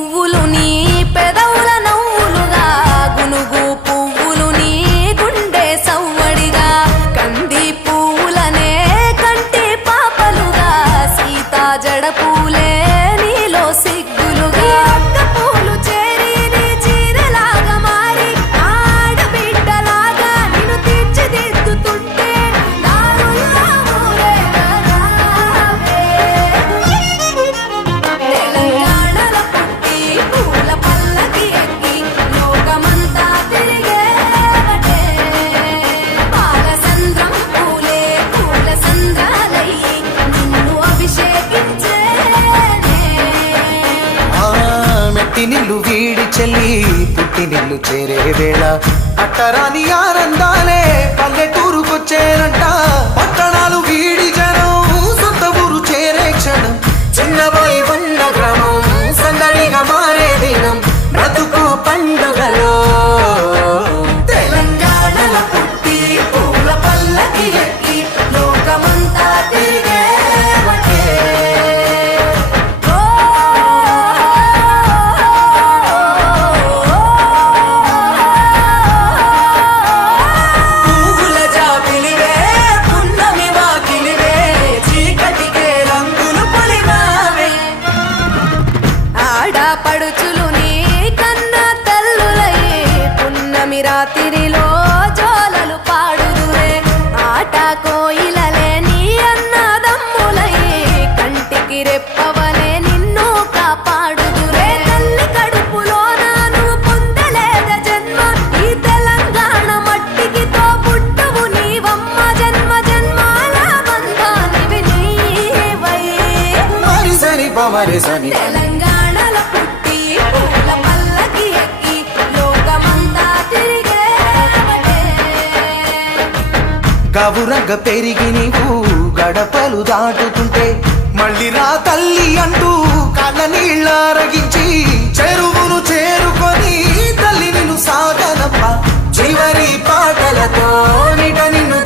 పువ్వులు నీ పెదవుల నవ్వులుగా గునుగు పువ్వులు నీ గుండె సవ్వడిగా కంది పువ్వులనే కంటి పాపలుగా సీతా జడ పూలే నీలో సిగ్గులుగా పూలు చేరి నీ చీరలాగా మారి ఆడబిడ్డలాగా నిన్ను తీర్చిదిద్దుతుంటే దారుల్లో ఊరేగావే. తెలంగాణలో పుట్టి పూల పల్లకి ఎక్కి లోకమంతా తిరిగేవటే పాలసంద్రం పూలే పూల సంద్రాలయ్యి నిన్ను అభిషేకించేనే. మెట్టి నిల్లు వీడి చెల్లి పుట్టి నిల్లు చేరే వేళ అట్టరాని ఆనందాలే పల్లెటూరుకొచ్చేనంట. పట్టణాలు వీడి జనం సొంత ఊరు చేరే క్షణం చిన్నబాయి బండ గ్రామం సందడిగా మారే దినం బ్రతుకు పండుగలో. తెలంగాణలో పుట్టి పూల పల్లకి ఎక్కి లోకమంతా తిరిగేవటే. పువ్వుల జాబిలివే పున్నమి వాకిలివే చీకటికే రంగులు పొలిమావే ఆడపడుచులు నీ కన్న తల్లులయ్యే పున్నమి రాత్రిలో జోలలు పాడుదురే ఆట కోయిలలే నీ అన్నదమ్ములయ్యే కంటికి రెప్పవలే నిన్ను కాపాడుదురే. తల్లి కడుపులో నువ్వు పొందలేద జన్మ ఈ తెలంగాణ మట్టికి తో పుట్టవు నీవమ్మ జన్మ జన్మాల బంధానివి నీవై. మరిసని పమరిసని తెలంగాణలో పుట్టి పూల పల్లకి ఎక్కి లోకమంతా తిరిగేవటే. గవురగ్గ పెరిగి నీవు గడపలు దాటుతుంటే మళ్ళీ రా తల్లి అంటూ కళ్ళ నీళ్ళరగించి చెరువును చేరుకొని తల్లి నిన్ను సాగనప్ప చివరి పాటలతో నిట నిన్ను